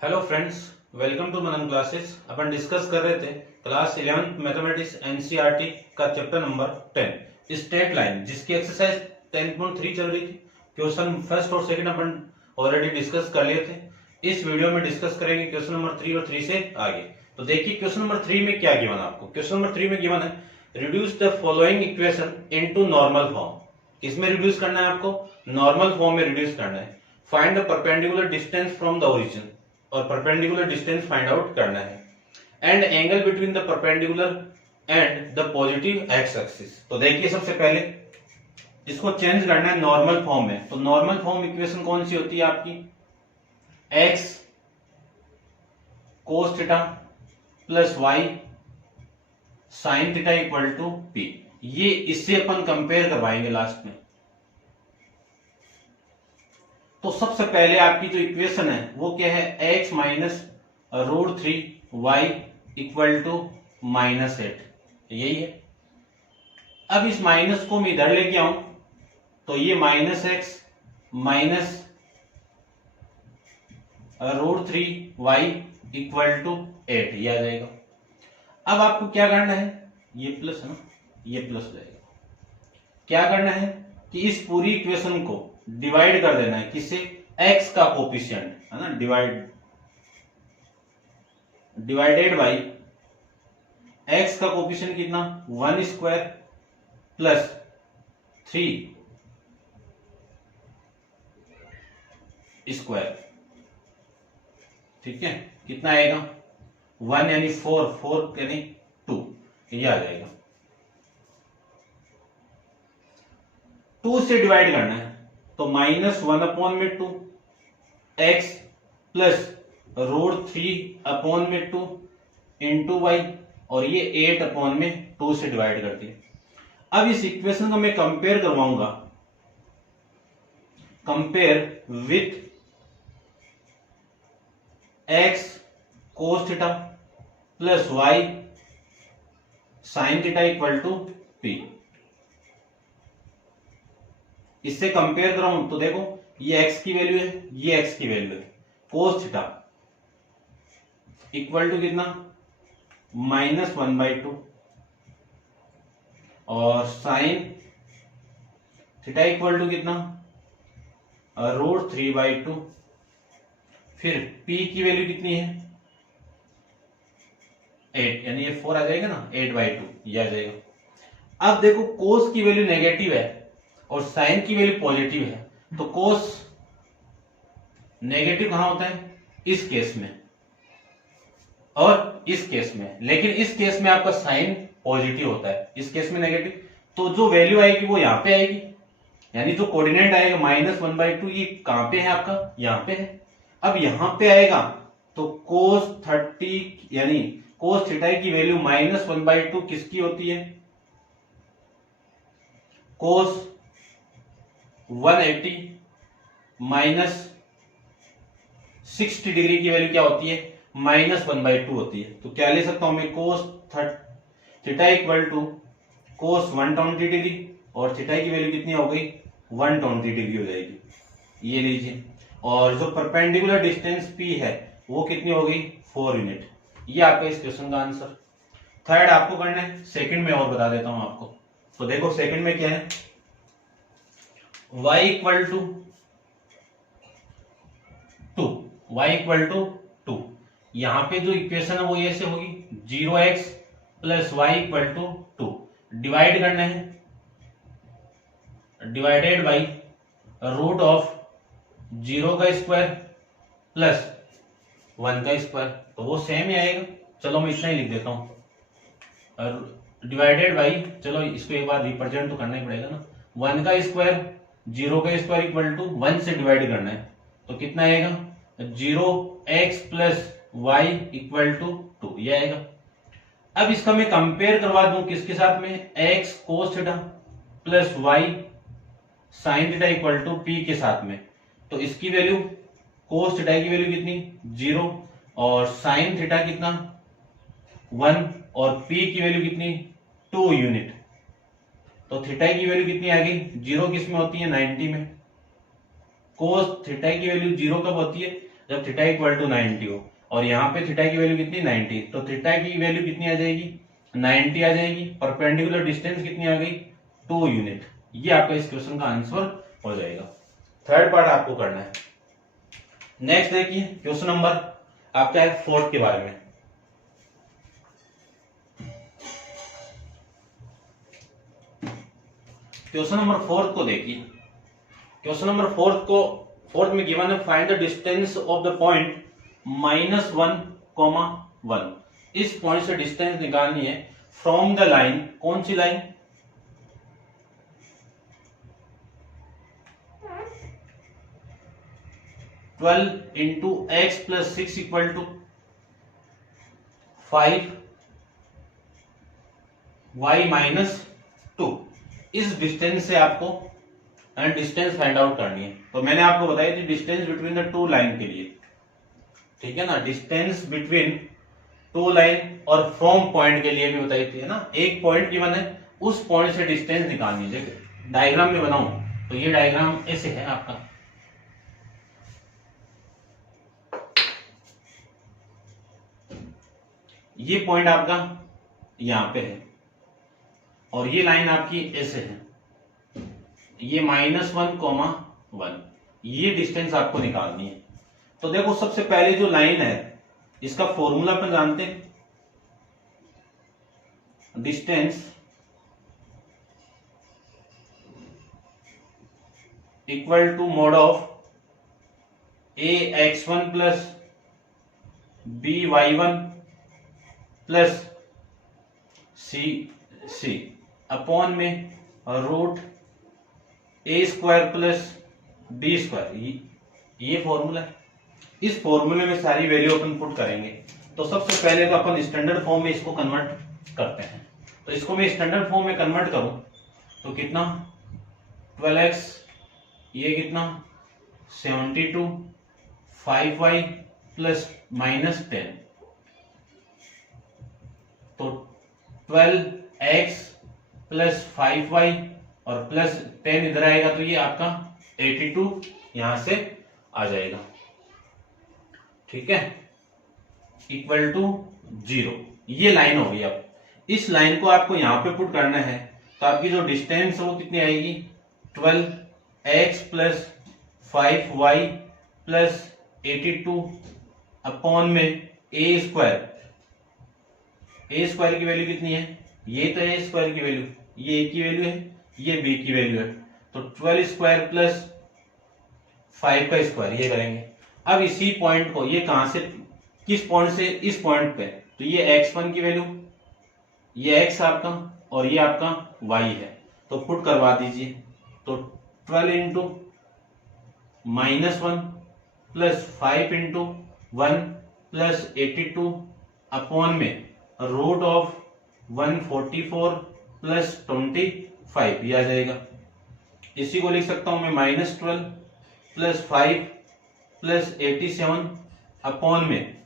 Hello friends, welcome to Manan classes. अपन discuss कर रहे थे क्लास 11 मैथमेटिक्स एनसीईआरटी का चैप्टर नंबर 10 स्ट्रेट लाइन, जिसकी एक्सरसाइज 10.3 चल रही थी। क्वेश्चन फर्स्ट और सेकंड अपन ऑलरेडी डिस्कस कर लिए थे। इस वीडियो में डिस्कस करेंगे क्वेश्चन नंबर 3 और 3 से आगे। तो देखिए क्वेश्चन नंबर 3 में क्या गिवन है आपको। क्वेश्चन नंबर 3 में गिवन है reduce the following equation into normal form. किसमें रिड्यूस करना है आपको? नॉर्मल फॉर्म में रिड्यूस करना है। Find the perpendicular distance from the origin, और परपेंडिकुलर डिस्टेंस फाइंड आउट करना है। And angle between the perpendicular and the positive x axis. तो देखिए सबसे पहले इसको चेंज करना है नॉर्मल फॉर्म में। तो नॉर्मल फॉर्म इक्वेशन कौन सी होती है आपकी? X cos theta plus y sine theta equal to p. ये इससे अपन कंपेयर करवाएंगे लास्ट में। तो सबसे पहले आपकी जो इक्वेशन है वो क्या है? x minus root 3 y equal to -8, यही है। अब इस माइनस को मैं इधर लेके आऊं तो ये -x minus root 3 y equal to 8 ये आ जाएगा। अब आपको क्या करना है? ये प्लस है ना, ये प्लस हो जाएगा। क्या करना है कि इस पूरी इक्वेशन को डिवाइड कर देना है। किससे? x का कोफिशिएंट है ना, डिवाइडेड बाई x का कोफिशिएंट कितना? 1 स्क्वायर प्लस 3 स्क्वायर। ठीक है, कितना आएगा? 1 यानी 4 यानी 2, ये आ जाएगा। 2 से डिवाइड करना है तो -1/2 x plus root 3/2 into y, और ये 8/2 से डिवाइड कर दिया। अब इस इक्वेशन को मैं कंपेयर करवाऊंगा, compare with x cos theta plus y sine theta equal to p. इससे कंपेयर कराऊं तो देखो ये x की वैल्यू है, ये x की वैल्यू है। कोस थीटा इक्वल टू कितना? -1/2, और साइन थीटा इक्वल टू कितना? रूट 3/2। फिर p की वैल्यू कितनी है? 8, यानी ये 4 आ जाएगा ना, 8/2 ये आ जाएगा। अब देखो कोस की वैल्यू नेगेटिव है और साइन की वैल्यू पॉजिटिव है, तो कोस नेगेटिव कहां होता है? इस केस में और इस केस में। लेकिन इस केस में आपका साइन पॉजिटिव होता है, इस केस में नेगेटिव। तो जो वैल्यू आएगी वो यहां पे आएगी, यानी जो कोऑर्डिनेट आएगा -1/2, ये कहां पे है आपका? यहां पे है। अब यहां पे आएगा तो कोस 30 यानी कोस थीटा की वैल्यू -1/2 किसकी होती है? कोस 180 माइनस 60 डिग्री की वैल्यू क्या होती है? -1/2 होती है। तो क्या ले सकता हूं मैं? Cos theta equal to cos 120 degree, और थीटा की वैल्यू कितनी हो गई? 120 डिग्री हो जाएगी। ये लीजिए। और जो परपेंडिकुलर डिस्टेंस P है वो कितनी हो गई? 4 यूनिट। ये आपका इस क्वेश्चन का आंसर। थर्ड आपको करना है, सेकंड में और बता देता हूं आपको। तो देखो सेकंड में क्या है? y equal to 2, y equal to 2। यहां पे जो इक्वेशन है वो ऐसे होगी 0x plus y equal to 2। Divide करना है, डिवाइडेड बाई रूट ऑफ 0 का स्क्वायर प्लस 1 का स्क्वायर, तो वो सेम ही आएगा। चलो मैं इतना ही लिख देता हूं, डिवाइडेड बाई, चलो इसको एक बार रिप्रेजेंट तो करना ही पड़ेगा ना। 1 का स्क्वायर 0 का स्क्वायर इक्वल टू 1 से डिवाइड करना है, तो कितना आएगा? 0x plus y equal to 2, ये आएगा। अब इसका मैं कंपेयर करवा दूं किसके साथ में? x cos theta plus y sine theta equal to p के साथ में। तो इसकी वैल्यू, कोस थीटा की वैल्यू कितनी? 0, और साइन थीटा कितना? 1, और p की वैल्यू कितनी? 2 यूनिट। तो थीटा की वैल्यू कितनी आ गई? 0 किस में होती है? 90 में। कोस थीटा की वैल्यू 0 कब होती है? जब थीटा इक्वल टू 90 हो, और यहाँ पे थीटा की वैल्यू कितनी 90, तो थीटा की वैल्यू कितनी आ जाएगी 90 आ जाएगी, परपेंडिकुलर डिस्टेंस कितनी आ गई 2 यूनिट। ये आपका इस क्वेश्चन का आंसर हो जाएगा। थर्ड पार्ट आपको करना है। नेक्स्ट देखिए क्वेश्चन नंबर आपका है 4 के बारे में। क्वेश्चन नंबर 4 को देखिए। क्वेश्चन नंबर 4 में गिवन है find the distance of the point -1, 1। इस पॉइंट से डिस्टेंस निकालनी है फ्रॉम द लाइन। कौन सी line? Twelve into x plus 6 equal to 5 y minus 2। इस डिस्टेंस से आपको डिस्टेंस फाइंड आउट करनी है। तो मैंने आपको बताई थी distance between the two line के लिए, ठीक है ना, डिस्टेंस बिटवीन टू लाइन और फ्रॉम पॉइंट के लिए भी बताई थी, है ना। एक पॉइंट गिवन है, उस पॉइंट से डिस्टेंस निकालनी है। देखिए डायग्राम में बनाऊं तो ये डायग्राम ऐसे है आपका, ये पॉइंट आपका यहां पे है और ये लाइन आपकी ऐसे है, ये -1, 1। ये डिस्टेंस आपको निकालनी है। तो देखो सबसे पहले जो लाइन है इसका फॉर्मूला अपन जानते हैं, distance equal to mod of ax1 plus by1 plus c upon में रूट a² प्लस b²। ये फॉर्मूला है। इस फॉर्मूले में सारी वैल्यू अपन पुट करेंगे। तो सबसे पहले तो अपन स्टैंडर्ड फॉर्म में इसको कन्वर्ट करते हैं। तो इसको मैं स्टैंडर्ड फॉर्म में कन्वर्ट करूं तो कितना 12x, ये कितना 72, 5y प्लस -10। तो 12x प्लस 5y और प्लस 10 इधर आएगा तो ये आपका 82 यहां से आ जाएगा, ठीक है, इक्वल टू 0। ये लाइन होगी। अब इस लाइन को आपको यहां पे पुट करना है तो आपकी जो डिस्टेंस है वो कितनी आएगी 12x plus 5y plus 82 upon में a² की वैल्यू कितनी है, ये तो a² की वैल्यू, ये a की वैल्यू है, ये b की वैल्यू है। तो 12² प्लस 5 का स्क्वायर ये करेंगे। अब इसी पॉइंट को ये कहां से, किस पॉइंट से, इस पॉइंट पे, तो ये x1 की वैल्यू, ये x आपका और ये आपका y है, तो पुट करवा दीजिए। तो 12 into -1 plus 5 into 1 plus 82 upon में रूट ऑफ 144 प्लस 25 ये आ जाएगा। इसी को लिख सकता हूं मैं -12 प्लस 5 प्लस 87 अपॉन में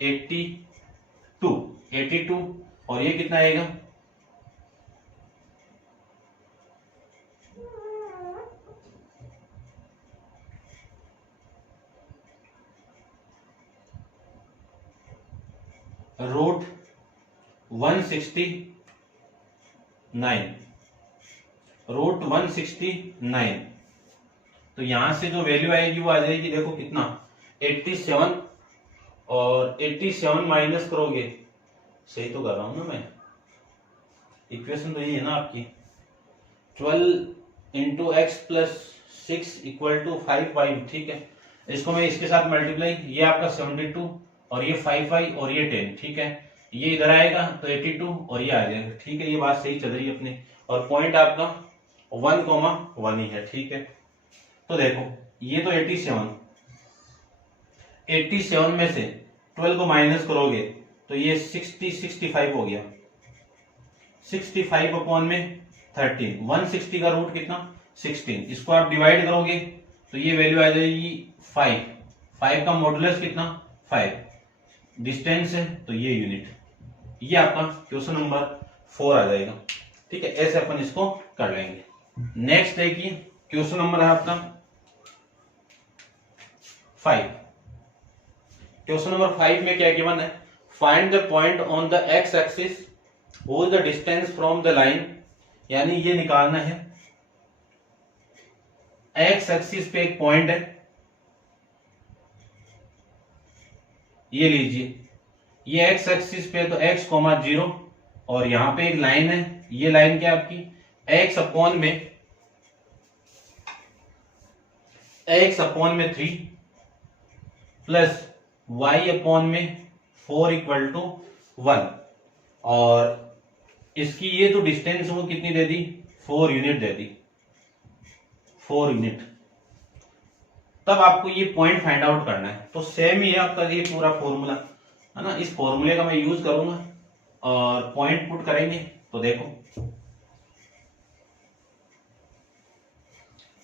82 और ये कितना आएगा रूट 169। तो यहां से जो वैल्यू आएगी वो आ जाएगी, देखो कितना 87, और 87 माइनस करोगे, सही तो कर रहा हूं ना मैं, इक्वेशन तो यही है ना आपकी, 12 into x plus 6 equal to 5y, ठीक है। इसको मैं इसके साथ मल्टीप्लाई, ये आपका 72 और ये 5y और ये 10, ठीक है, ये इधर आएगा तो 82 और ये आ जाएगा, ठीक है। ये बात सही चल रही है अपने, और पॉइंट आपका 1,1 ही है, ठीक है। तो देखो ये तो 87 में से 12 को माइनस करोगे तो ये 65 हो गया, 65 अपॉन में 13, 160 का रूट कितना 16, इसको आप डिवाइड करोगे तो ये वैल्यू आ जाएगी 5 का मॉडुलस कितना 5, डिस्टेंस है तो ये यूनिट। ये आपका क्वेश्चन नंबर 4 आ जाएगा, ठीक है। ऐसे अपन इसको कर लेंगे। नेक्स्ट देखिए क्वेश्चन नंबर है आपका 5। क्वेश्चन नंबर 5 में क्या गिवन है, find the point on the x axis who is the distance from the line, यानी ये निकालना है एक्स एक्सिस पे एक पॉइंट है, ये लीजिए, ये एक्स एक्सिस पे तो x, 0 और यहां पे एक लाइन है, ये लाइन क्या आपकी x अपॉन में 3 प्लस y अपॉन में 4 इक्वल टू 1, और इसकी ये तो डिस्टेंस वो कितनी दे दी, 4 यूनिट दे दी, 4 यूनिट। तब आपको ये पॉइंट फाइंड आउट करना है। तो सेम ही है आपका ये पूरा फॉर्मूला, है ना, इस फॉर्मूले का मैं यूज करूंगा और पॉइंट पुट करेंगे। तो देखो,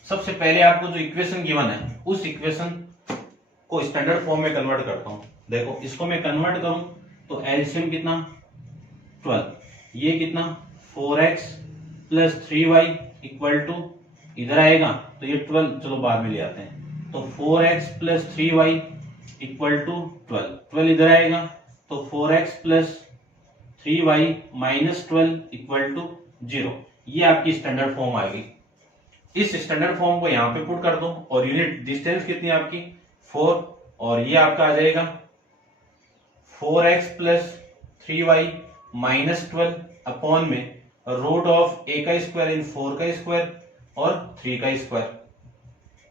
सबसे पहले आपको जो इक्वेशन गिवन है उस इक्वेशन को स्टैंडर्ड फॉर्म में कन्वर्ट करता हूं। देखो, इसको मैं कन्वर्ट करूं तो एलसीएम कितना 12, ये कितना 4x plus 3y equal to इधर आएगा तो ये 12, चलो बाद में ले आते हैं, तो 4x plus 3y equal to 12, 12 इधर आएगा तो 4x plus 3y minus 12 equal to 0। ये आपकी स्टैंडर्ड फॉर्म आ गई। इस स्टैंडर्ड फॉर्म को यहाँ पे पुट कर दो और यूनिट डिस्टेंस कितनी आपकी 4, और ये आपका आ जाएगा 4x plus 3y minus 12 upon में रूट ऑफ a का स्क्वायर इन 4 का स्क्वायर और 3 का स्क्वायर।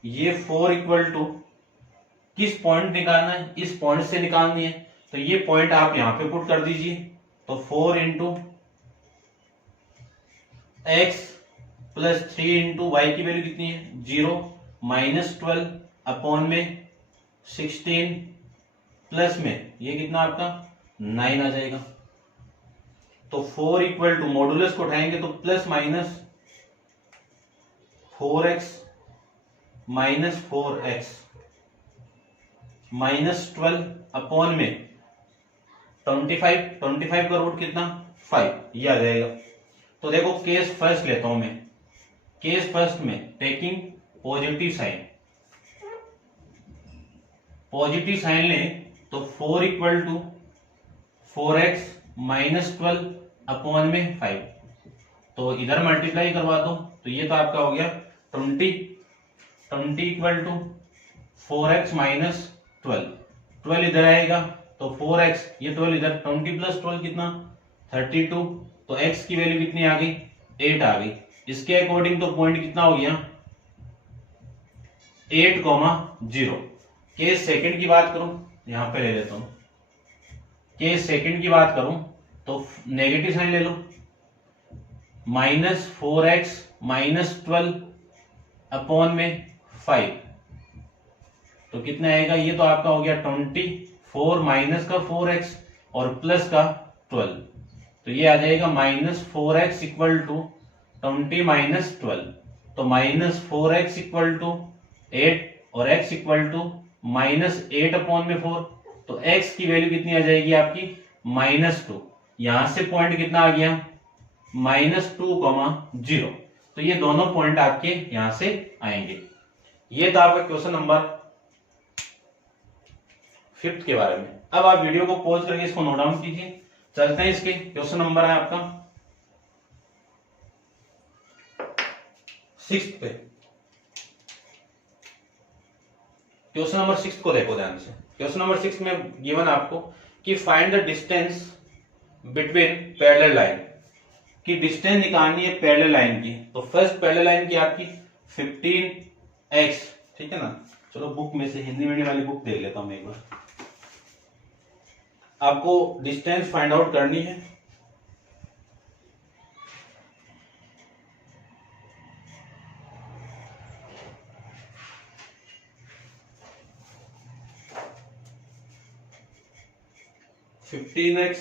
ये 4 इक्वल टू किस पॉइंट निकालना है, इस पॉइंट से निकालनी है, तो ये पॉइंट आप यहां पे पुट कर दीजिए। तो 4 into x plus 3 into y की वैल्यू कितनी है 0 माइनस 12 अपॉन में 16 प्लस में ये कितना आपका 9 आ जाएगा। तो 4 इक्वल टू मॉडुलस को उठाएंगे तो plus minus 4x minus 4x minus 12 upon में 25 का रूट कितना 5, ये आ जाएगा। तो देखो, केस फर्स्ट लेता हूं मैं, केस फर्स्ट में taking positive sign, positive sign लें तो 4 equal to 4x minus 12 upon में 5, तो इधर मल्टीप्लाई करवा दो तो ये तो आपका हो गया 20 इक्वल टू 4x माइनस 12 इधर आएगा तो 4x, ये 12 इधर, 20 प्लस 12 कितना 32, तो x की वैल्यू कितनी आ गई 8 आ गई। इसके अकॉर्डिंग तो पॉइंट कितना हो गया 8,0। केस सेकंड की बात करूं, यहां पे ले लेता हूं, केस सेकंड की बात करूं तो नेगेटिव साइन ले लो, माइनस 4x माइनस 12 अपॉन में 5, तो कितना आएगा, ये तो आपका हो गया 24 माइनस का 4x और प्लस का 12, तो ये आ जाएगा minus 4x equal to 20 minus 12, तो माइनस 4x इक्वल टू 8 और x equal to minus 8 upon में 4, तो x की वैल्यू कितनी आ जाएगी आपकी -2। यहां से पॉइंट कितना आ गया -2,0, तो ये दोनों पॉइंट आपके यहां से आएंगे। ये था आपका क्वेश्चन नंबर 5 के बारे में। अब आप वीडियो को पॉज करके इसको नोट डाउन कीजिए। चलते हैं, इसके क्वेश्चन नंबर है आपका 6 पे। क्वेश्चन नंबर 6 को देखो ध्यान से। क्वेश्चन नंबर 6 में गिवन आपको कि find the distance between parallel line, की डिस्टेंस निकालनी है पैरेलल लाइन की। तो फर्स्ट पैरेलल लाइन की आपकी 15x, ठीक है ना। चलो बुक में से हिंदी मीडियम वाली बुक देख लेता हूं मैं एक बार। आपको डिस्टेंस फाइंड आउट करनी है। (15x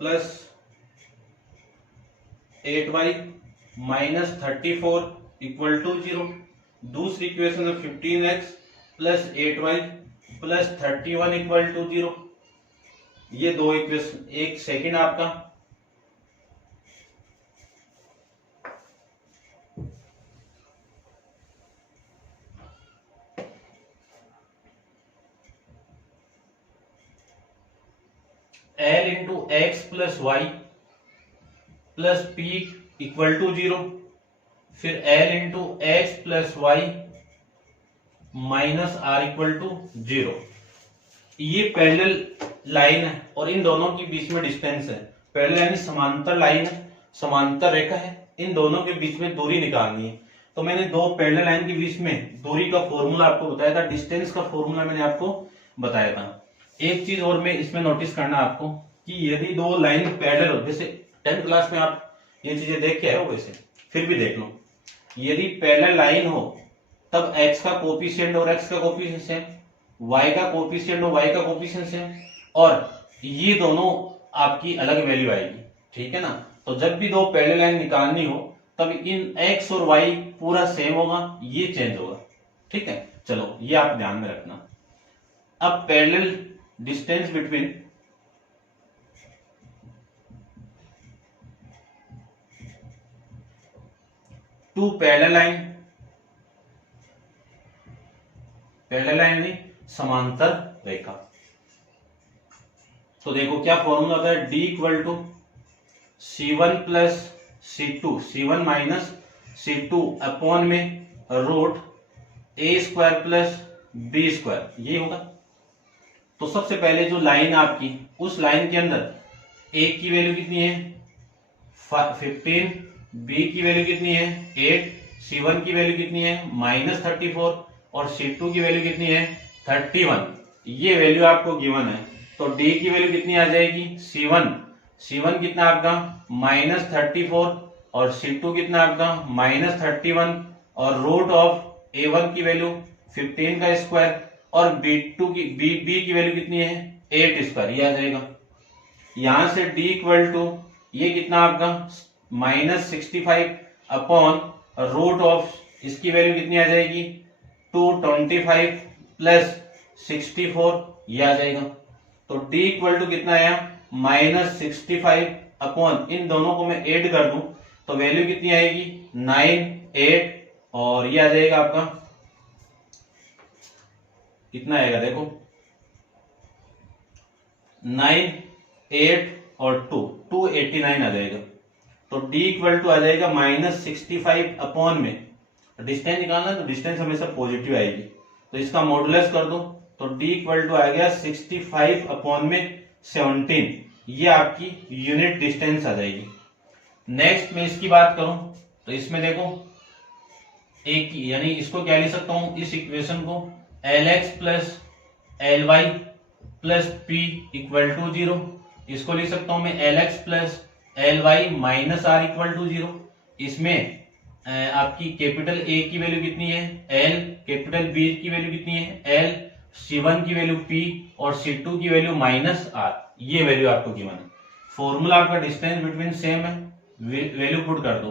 plus 8y minus 34 equal to 0। दूसरी इक्वेशन है 15x plus 8y plus 31 equal to 0। ये दो इक्वेशन, एक सेकंड आपका l into x plus y plus p equal to 0, फिर l into x plus y minus r equal to 0। ये parallel line है और इन दोनों के बीच में डिस्टेंस है। पैरेलल यानी समांतर लाइन है, समांतर रेखा है, इन दोनों के बीच में दूरी निकालनी है। तो मैंने दो पैरेलल लाइन के बीच में दूरी का फॉर्मूला आपको बताया था, डिस्टेंस का फॉर्मूला मैंने आपको बताया था। एक चीज और मैं इसमें नोटिस करना आपको कि यदि दो लाइन पैरेलल हो, जैसे 10th क्लास में आप ये चीजें देख के आए हो, वैसे फिर भी देख लो, यदि पैरेलल लाइन हो तब x का कोफिशिएंट और x का कोफिशिएंट सेम, y का कोफिशिएंट और y का कोफिशिएंट सेम, और ये दोनों आपकी अलग वैल्यू आएगी, ठीक है ना। तो जब भी दो पैरेलल लाइन निकालनी हो तब इन x और y पूरा सेम होगा, ये चेंज होगा, ठीक है। चलो ये आप ध्यान में रखना। अब parallel distance between two parallel line, parallel line यानी समांतर रेखा। तो देखो क्या फॉर्मूला होता है, d equal to C1 plus C2, C1 minus C2 upon में root a square plus b square, ये होगा। तो सबसे पहले जो लाइन आपकी, उस लाइन के अंदर a की वैल्यू कितनी है 15, b की वैल्यू कितनी है 8, C1 की वैल्यू कितनी है -34 और C2 की वैल्यू कितनी है 31। ये वैल्यू आपको गिवन है। तो d की वैल्यू कितनी आ जाएगी, C1 कितना आपका -34 और C2 कितना आपका -31 और रूट ऑफ a1 की वैल्यू 15 का स्क्वायर और b2 की b की वैल्यू कितनी है 8 स्क्वायर, ये आ जाएगा। यहां से d इक्वल टू ये कितना आपका -65 अपॉन रूट ऑफ इसकी वैल्यू कितनी आ जाएगी 225 प्लस 64, ये आ जाएगा। तो d इक्वल टू कितना आया -65 अपॉन, इन दोनों को मैं ऐड कर दूं तो वैल्यू कितनी आएगी 9, 8 और ये आ जाएगा आपका कितना आएगा, देखो 9, 8 और 289 आ जाएगा। तो d इक्वल टू आ जाएगा -65 अपॉन में, डिस्टेंस निकालना तो डिस्टेंस हमेशा पॉजिटिव आएगी, तो इसका मॉडुलस कर दो तो d इक्वल टू आ गया 65 अपॉन में 17, ये आपकी यूनिट डिस्टेंस आ जाएगी। नेक्स्ट में इसकी बात करूं तो इसमें देखो एक यानी इसको क्या लिख सकता हूं, इस इक्वेशन को Lx plus Ly plus P equal to 0, इसको लिख सकता हूं मैं Lx plus Ly minus R equal to 0। इसमें आपकी कैपिटल A की वैल्यू कितनी है L, कैपिटल B की वैल्यू कितनी है L, C1 की वैल्यू P और C2 की वैल्यू -R, ये वैल्यू आपको गिवन है। फॉर्मूला आपका डिस्टेंस बिटवीन सेम है, वैल्यू पुट कर दो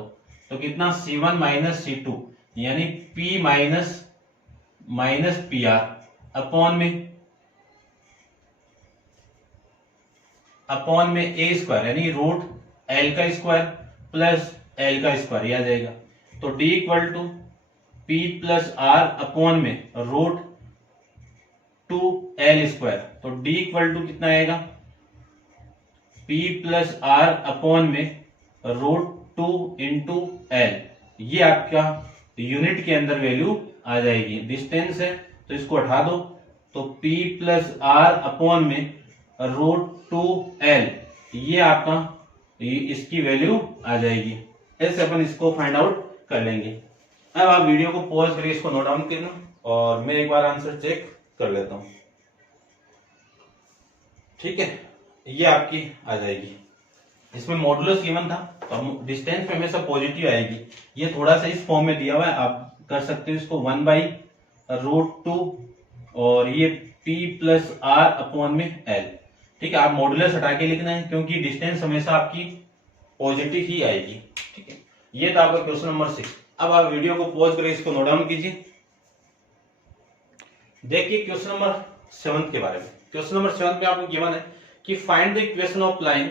तो कितना C1 माइनस C2 यानी P माइनस PR अपॉन में a स्क्वायर यानी रूट L का स्क्वायर प्लस L का स्क्वायर, ये आ जाएगा। तो d equal to P plus R upon में रूट 2L स्क्वायर, तो d इक्वल टू कितना आएगा P प्लस R अपॉन में रूट 2 इंटू L, ये आपका यूनिट के अंदर वैल्यू आ जाएगी। डिस्टेंस है तो इसको हटा दो तो P प्लस R अपॉन में रूट 2L, ये आपका इसकी वैल्यू आ जाएगी। ऐसे अपन इसको फाइंड आउट कर लेंगे। अब आप वीडियो को पॉज करके इसको नोट डाउन करना और मैं एक बार आंसर चेक कर लेता हूं, ठीक है। ये आपकी आ जाएगी, इसमें मॉडुलस गिवन था तो डिस्टेंस में हमेशा पॉजिटिव आएगी। ये थोड़ा सा इस फॉर्म में दिया हुआ है, आप कर सकते हो इसको 1/√2 और ये P प्लस R अपॉन में L, ठीक है। आप मॉडुलस हटा के लिखना है क्योंकि डिस्टेंस हमेशा आपकी पॉजिटिव ही आएगी, ठीक है। ये था आपका क्वेश्चन नंबर 6। अब आप वीडियो को पॉज करके इसको नोट डाउन कीजिए। देखिए क्वेश्चन नंबर 7 के बारे में। क्वेश्चन नंबर 7 में आपको गिवन है कि find the equation of line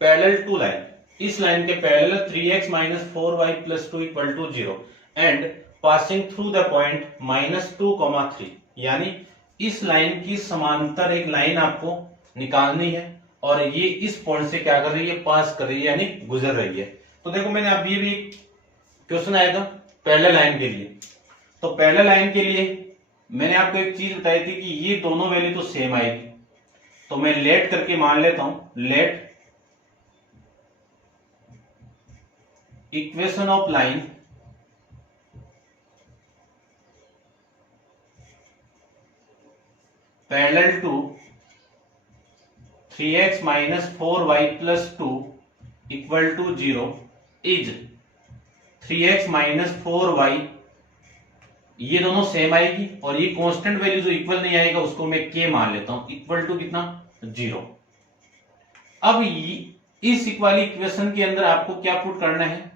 parallel to line, इस लाइन के parallel 3x minus 4y plus 2 equal to 0 and passing through the point -2, 3, यानी इस लाइन की समांतर एक लाइन आपको निकालनी है और ये इस पॉइंट से क्या कर रही है, पास कर रही है, यानी गुजर रही है। तो देखो मैंने अभी भी क्वेश्चन आया था पैरेलल लाइन के लिए, तो पैरेलल लाइन के लिए मैंने आपको एक चीज बताई थी कि ये दोनों वैल्यू तो सेम आएगी। तो मैं लेट करके मान लेता हूं, let equation of line parallel to 3x minus 4y plus 2 equal to 0 is 3x minus 4y, ये दोनों सेम आएगी और ये कांस्टेंट वैल्यू जो इक्वल नहीं आएगा उसको मैं k मान लेता हूं, इक्वल टू कितना, 0। अब इस इक्वाली इक्वेशन के अंदर आपको क्या पुट करना है,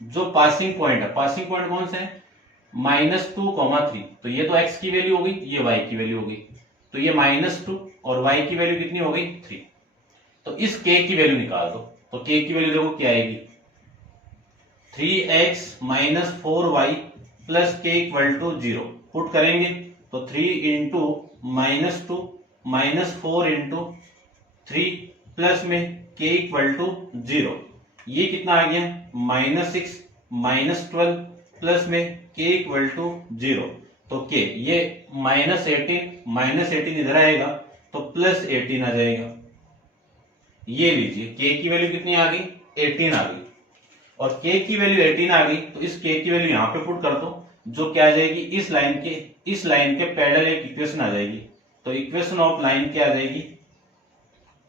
जो पासिंग पॉइंट है, पासिंग पॉइंट कौन सा है, -2, 3। तो ये तो x की वैल्यू हो गई, ये y की वैल्यू हो गई, तो ये -2 और y की वैल्यू कितनी हो गई, 3। तो इस k की वैल्यू निकाल दो, तो k की वैल्यू देखो क्या आएगी, 3x minus 4y plus k equal to 0। Put करेंगे तो 3 इंटू -2 माइनस 4 इंटू 3 प्लस में k इक्वल टू 0, ये कितना आ गया, -6 माइनस 12 प्लस में k इक्वल टू 0। तो k ये -18 इधर आएगा तो +18 आ जाएगा। ये लीजिए k की वैल्यू कितनी आ गई, 18 आ गई, और k की वैल्यू 18 आ गई तो इस k की वैल्यू यहां पे पुट कर दो, जो क्या आ जाएगी, इस लाइन के पैरेलल एक इक्वेशन आ जाएगी। तो इक्वेशन ऑफ लाइन क्या आ जाएगी,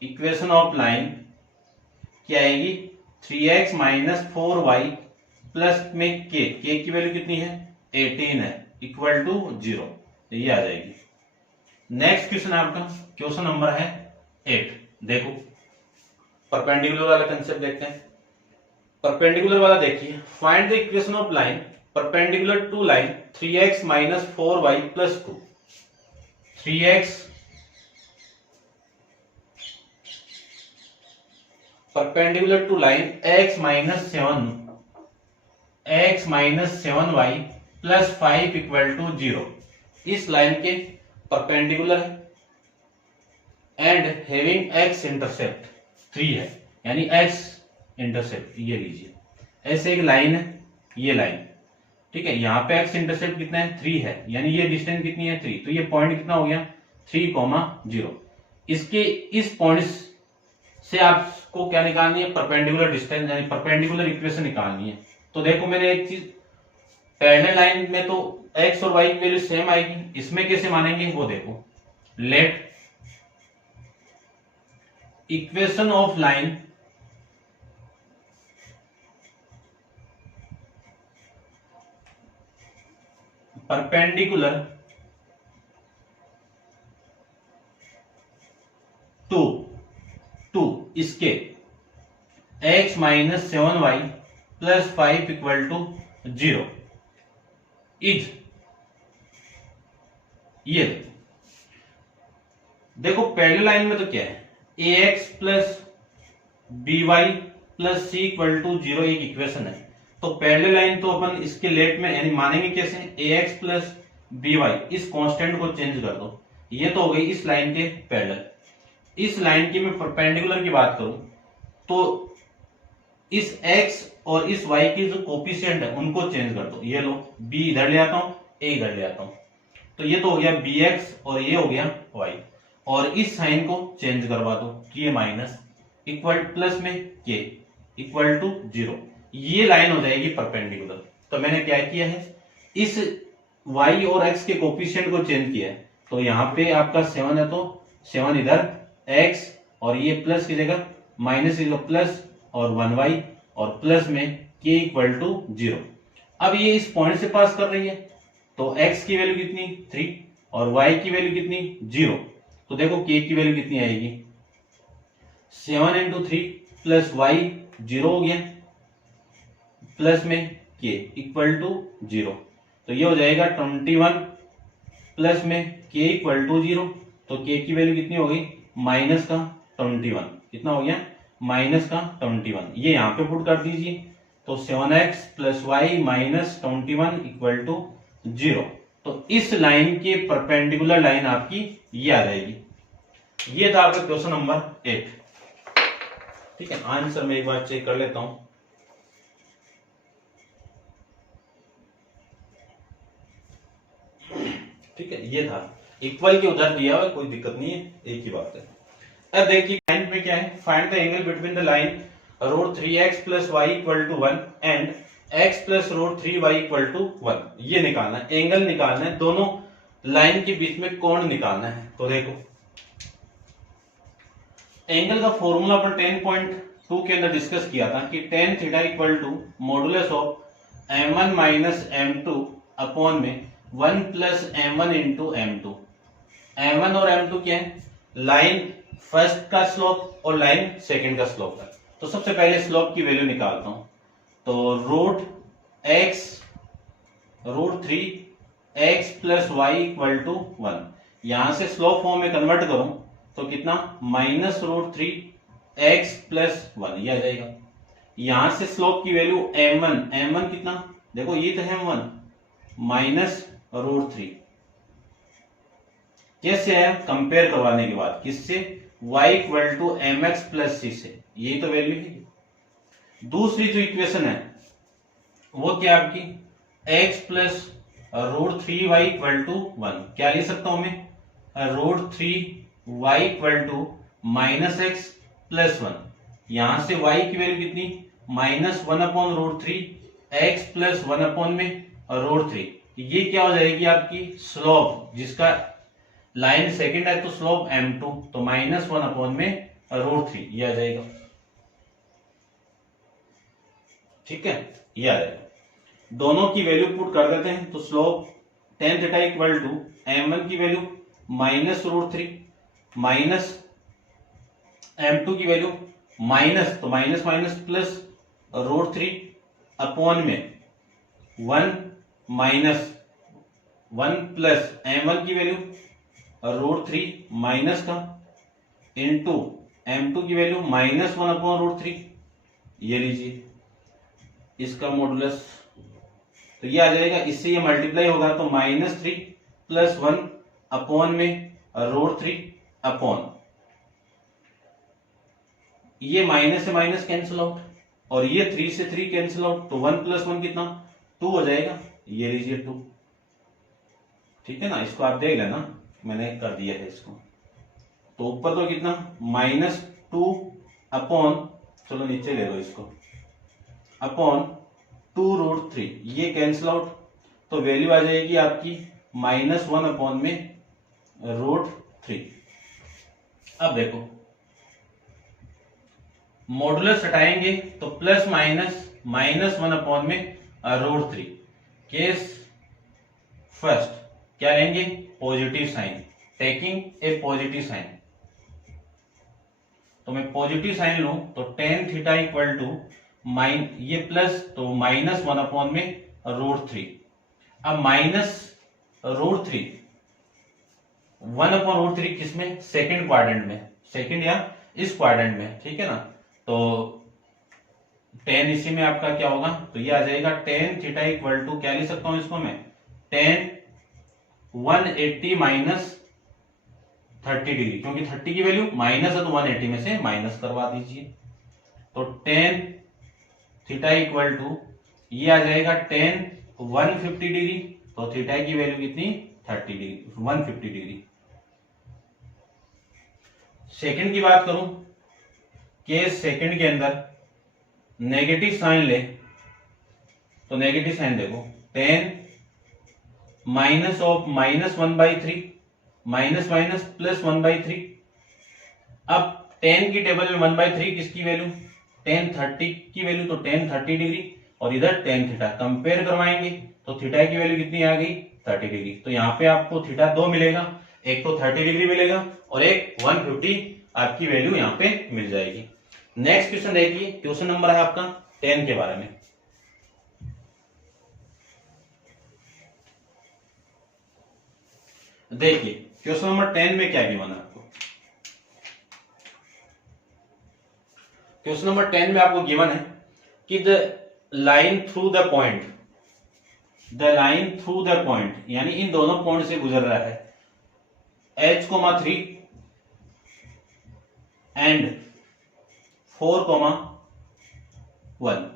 इक्वेशन ऑफ लाइन क्या आएगी, 3x माइनस 4y प्लस में k की वैल्यू कितनी है, 18 है, इक्वल टू 0, तो ये आ जाएगी। नेक्स्ट क्वेश्चन आपका क्वेश्चन नंबर है 8। देखो परपेंडिकुलर वाला कंसेप्ट देखते हैं। परपेंडिकुलर वाला देखिए, find the equation of line perpendicular to line 3x minus 4y plus 2। 3x perpendicular to line x minus 7y plus 5 equal to 0। इस लाइन के perpendicular and having x intercept 3 है, यानी x intercept, ये लीजिए ऐसे एक लाइन है, ये लाइन, ठीक है, यहाँ पे x इंटरसेप्ट कितना है, 3 है, यानी ये डिस्टेंस कितनी है, 3। तो ये पॉइंट कितना हो गया, 3,0। इसके इस पॉइंट से आपको क्या निकालनी है, परपेंडिकुलर डिस्टेंस, यानी परपेंडिकुलर इक्वेशन निकालनी है। तो देखो मैंने एक चीज, पैरेलल लाइन में तो x और y की वैल्यू सेम आएगी, इसमें कैसे मानेंगे वो देखो, let equation of line perpendicular to इसके x minus 7y plus 5 equal to 0 is, ये देखो पैरेलल लाइन में तो क्या है, ax plus by plus c equal to 0 एक इक्वेशन है। तो पैरेलल लाइन तो अपन इसके लेट में यानी मानेंगे कैसे, ax प्लस by, इस कांस्टेंट को चेंज कर दो, ये तो हो गई इस लाइन के पैरेलल। इस लाइन की मैं परपेंडिकुलर की बात करूं तो इस x और इस y की जो कोफिशिएंट है उनको चेंज कर दो, ये लो b इधर ले आता हूं, a इधर ले आता हूं, तो ये तो हो गया bx और ये हो गया y, और इस साइन को चेंज करवा दो, k माइनस इक्वल प्लस में k इक्वल टू 0, ये लाइन हो जाएगी परपेंडिकुलर। तो मैंने क्या किया है, इस y और x के कोफिशिएंट को चेंज किया है, तो यहाँ पे आपका 7 है तो 7 इधर x, और ये प्लस की जगह माइनस की जगह प्लस, और 1y, और प्लस में k इक्वल टू 0। अब ये इस पॉइंट से पास कर रही है, तो x की वैल्यू कितनी, 3, और y की वैल्यू कितनी, 0। तो देखो k की वैल्यू कितनी आएगी, 7 इंटू 3 प्लस y 0 हो गया, प्लस में k इक्वल टू 0, तो ये हो जाएगा 21 प्लस में k इक्वल टू 0। तो k की वैल्यू कितनी हो गई, माइनस का 21, कितना हो गया, माइनस का 21, ये यहाँ पे पुट कर दीजिए। तो 7x plus y minus 21 equal to 0। तो इस लाइन के परपेंडिकुलर लाइन आपकी ये आ जाएगी। ये था आपका क्वेश्चन नंबर 8। ठीक है, आंसर मैं एक बार चेक कर लेता हूं। ठीक है, ये था इक्वल के उधर दिया हुआ, कोई दिक्कत नहीं है, एक ही बात है। अब देखिए लाइन में क्या है, find the angle between the line root 3x plus y equal to 1 and x plus root 3y equal to 1। ये निकालना है, एंगल निकालना है, दोनों लाइन के बीच में कोण निकालना है। तो देखो एंगल का फॉर्मूला अपन 10.2 के अंदर डिस्कस किया था कि tan theta equal to modulus of m1 minus m2 upon में 1 plus m1 into m2। m1 और m2 क्या है, लाइन फर्स्ट का स्लोप और लाइन सेकंड का स्लोप है। तो सबसे पहले स्लोप की वैल्यू निकालता हूं, तो root 3x plus y equal to 1, यहां से स्लोप फॉर्म में कन्वर्ट करूं तो कितना, माइनस रूट 3x प्लस 1, ये आ जाएगा। यहां से स्लोप की वैल्यू m1 कितना, देखो ये तो है m1 माइनस रूट 3, कैसे है, कंपेयर करवाने के बाद किससे, y equal to m x plus c से, यही तो वैल्यू है। दूसरी जो इक्वेशन है वो क्या आपकी, x plus root 3y equal to 1, क्या लिख सकता हूं मैं, root 3y equal to minus x plus 1। यहां से y की वैल्यू कितनी, minus 1 upon root 3, x plus 1 upon में रूट 3। ये क्या हो जाएगी आपकी स्लोप, जिसका लाइन सेकंड है तो स्लोप m2, तो माइनस 1 अपॉन में रूट 3, ये आ जाएगा। ठीक है, ये आ जाएगा। दोनों की वैल्यू पुट कर देते हैं, तो slope tan theta equal to m1 की value minus root 3 minus m2 की वैल्यू माइनस, तो minus minus plus root 3 upon में 1 माइनस 1 प्लस m1 की वैल्यू रूट 3 माइनस का इंटू m2 की वैल्यू माइनस 1 अपॉन रूट 3, ये लीजिए इसका मॉडुलस, तो ये आ जाएगा, इससे ये मल्टीप्लाई होगा तो माइनस 3 प्लस 1 अपॉन में रूट 3 अपॉन, ये माइनस से माइनस कैंसिल आउट और ये 3 से 3 कैंसिल आउट, तो 1 प्लस 1 कितना, 2 हो जाएगा, ये लीजिए 2। ठीक है ना, इसको आप देख लेना, मैंने कर दिया है इसको। तो ऊपर तो कितना, माइनस 2 अपॉन, चलो नीचे ले लो इसको, अपॉन 2 रूट 3, ये कैंसिल आउट, तो वैल्यू आ जाएगी आपकी माइनस 1 अपॉन में रूट 3। अब देखो मॉडुलस हटाएंगे तो प्लस माइनस माइनस 1 अपॉन में रूट 3। केस फर्स्ट क्या लेंगे, positive sign, taking a positive sign, तो मैं पॉजिटिव साइन लूं तो tan थीटा इक्वल टू ये प्लस, तो माइनस 1 अपॉन में रूट 3। अब माइनस रूट 3 1 अपॉन रूट 3 किसमें, सेकंड क्वाड्रेंट में, सेकंड या इस क्वाड्रेंट में, ठीक है ना, तो tan इसी में आपका क्या होगा, तो ये आ जाएगा tan थीटा इक्वल टू, क्या लिख सकता हूं इसको मैं, tan 180 माइनस 30 डिग्री, क्योंकि 30 की वैल्यू माइनस है तो 180 में से माइनस करवा दीजिए, तो tan थीटा इक्वल टू ये आ जाएगा tan 150 डिग्री, तो थीटा की वैल्यू कितनी, 30 डिग्री, 150 डिग्री। सेकंड की बात करूं, केस सेकंड के अंदर नेगेटिव साइन ले, तो नेगेटिव साइन देखो, tan minus of minus 1/3 minus minus plus 1/3। अब tan की टेबल में 1/3 किसकी वैल्यू, tan 30 की वैल्यू, तो tan 30 डिग्री, और इधर tan थीटा, कंपेयर करवाएंगे तो थीटा की वैल्यू कितनी आ गई, 30 डिग्री। तो यहाँ पे आपको थीटा 2 मिलेगा, एक तो 30 डिग्री मिलेगा और एक 150 आपकी वैल्यू यहाँ पे मिल जाएगी। नेक्स्ट क्वेश्चन देखिए, क्वेश्चन नंबर है आपका 10 के बारे में। देखिए क्वेश्चन नंबर 10 में क्या गिवन है आपको, क्वेश्चन नंबर 10 में आपको गिवन है कि the line through the point, the line through the point, यानी इन दोनों पॉइंट से गुजर रहा है h, 3 and 4,1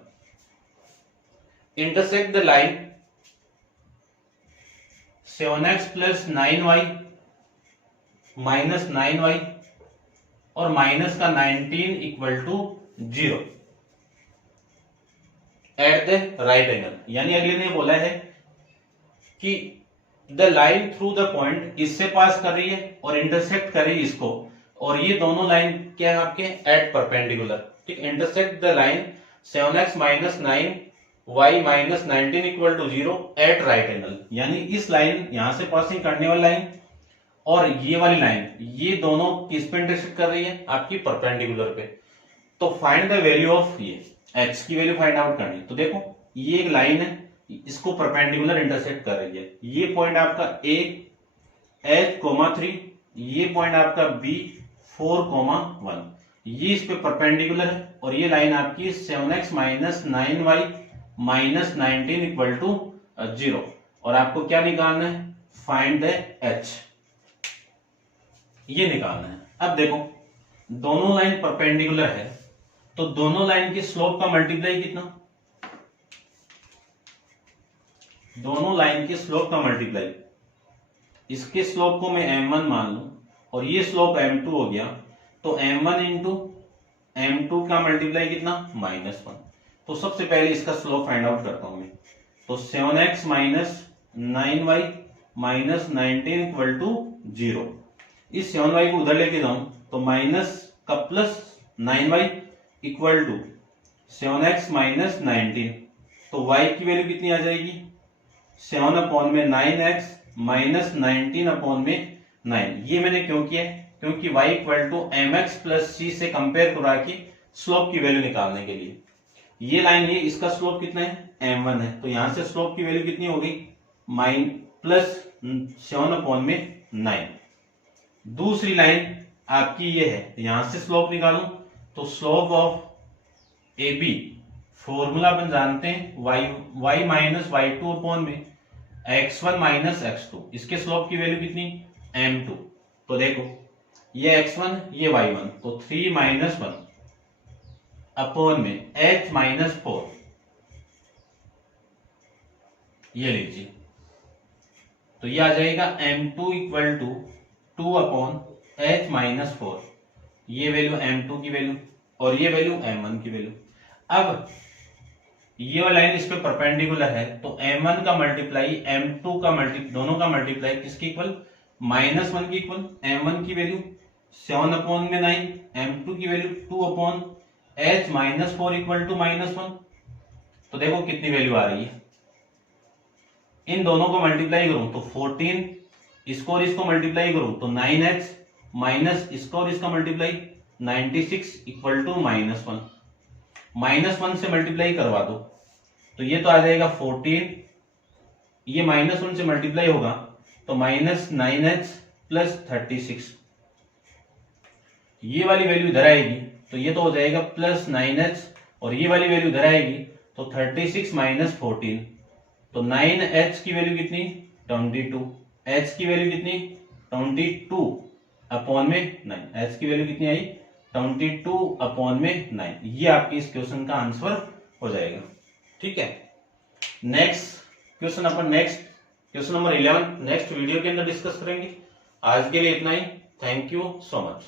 intersect the line 7x plus 9y minus 9y और माइनस का 19 equal to 0 at the right angle. यानी अगले ने बोला है कि the line through the point इससे पास कर रही है और इंटरसेक्ट कर रही है इसको, और ये दोनों लाइन क्या है आपके एट परपेंडिकुलर। ठीक, intersect the line 7x minus 9y minus 19 equal to 0 at right angle. यानी इस लाइन यहां से पासिंग करने वाली लाइन और ये वाली लाइन, ये दोनों किस पे इंटरसेक्ट कर रही है आपकी परपेंडिकुलर पे। तो फाइंड द वैल्यू ऑफ ये x की वैल्यू फाइंड आउट करनी। तो देखो ये एक लाइन है, इसको परपेंडिकुलर इंटरसेक्ट कर रही है। ये पॉइंट आपका a h,3, ये पॉइंट आपका b 4,1, ये इस पे परपेंडिकुलर है, और ये लाइन आपकी 7x minus 9y minus 19 equal to 0। और आपको क्या निकालना है, फाइंड द h, ये निकालना है। अब देखो दोनों लाइन परपेंडिकुलर है, तो दोनों लाइन की स्लोप का मल्टीप्लाई कितना, दोनों लाइन की स्लोप का मल्टीप्लाई, इसके स्लोप को मैं m1 मान लूं और ये स्लोप m2 हो गया, तो m1 इंटू m2 का मल्टीप्लाई कितना, -1। तो सबसे पहले इसका स्लोप फाइंड आउट करता हूं मैं। तो 7x minus 9y minus 19 equal to 0। इस 7y को उधर लेके जाऊं तो माइनस का plus 9y equal to 7x minus 19, तो y की वैल्यू कितनी आ जाएगी, 7 अपॉन में 9x माइनस 19 अपॉन में 9। ये मैंने क्यों किया, क्योंकि y equal to mx plus c से कंपेयर करा के स्लोप की वैल्यू निकालने के लिए। ये लाइन ये इसका स्लोप कितना है, m1 है, तो यहां से स्लोप की वैल्यू कितनी हो गई, प्लस 7 अपॉन में 9। दूसरी लाइन आपकी ये है, यहां से स्लोप निकालूं तो slope of A B formula अपन जानते हैं y माइनस y2 अपॉन में x1 माइनस x2, इसके स्लोप की वैल्यू कितनी, m2। तो देखो ये x1 ये y1, तो 3 माइनस 1 अपॉन में h माइनस 4, ये लीजिए, तो ये आ जाएगा m2 equal to 2 upon h minus 4, ये वैल्यू m2 की वैल्यू और ये वैल्यू m1 की वैल्यू। अब ये वाला लाइन इस पे परपेंडिकुलर है, तो m1 का मल्टीप्लाई m2 का दोनों का मल्टीप्लाई किसके इक्वल, -1 की इक्वल। m1 की वैल्यू 7 अपॉन में 9, m2 की value 2 upon h minus 4 equal to -1। तो देखो कितनी वैल्यू आ रही है, इन दोनों को मल्टीप्लाई करूं तो 14, इसको और इसको मल्टीप्लाई करूं तो 9h माइनस इसको और इसका मल्टीप्लाई 96 इक्वल टू -1। -1 से मल्टीप्लाई करवा दो तो ये तो आ जाएगा 14, ये -1 से मल्टीप्लाई होगा तो -9h प्लस 36, ये वाली वैल्यू इधर आएगी तो ये तो हो जाएगा प्लस 9h, और ये वाली वैल्यू इधर आएगी तो 36 माइनस 14, तो 9h की वैल्यू कितनी, 22, h की वैल्यू कितनी, 22 अपॉन में 9, h की वैल्यू कितनी आई, 22 अपॉन में 9। ये आपके इस क्वेश्चन का आंसर हो जाएगा। ठीक है, नेक्स्ट क्वेश्चन अपन क्वेश्चन नंबर 11 नेक्स्ट वीडियो के अंदर डिस्कस करेंगे। आज के लिए इतना ही, थैंक यू सो मच।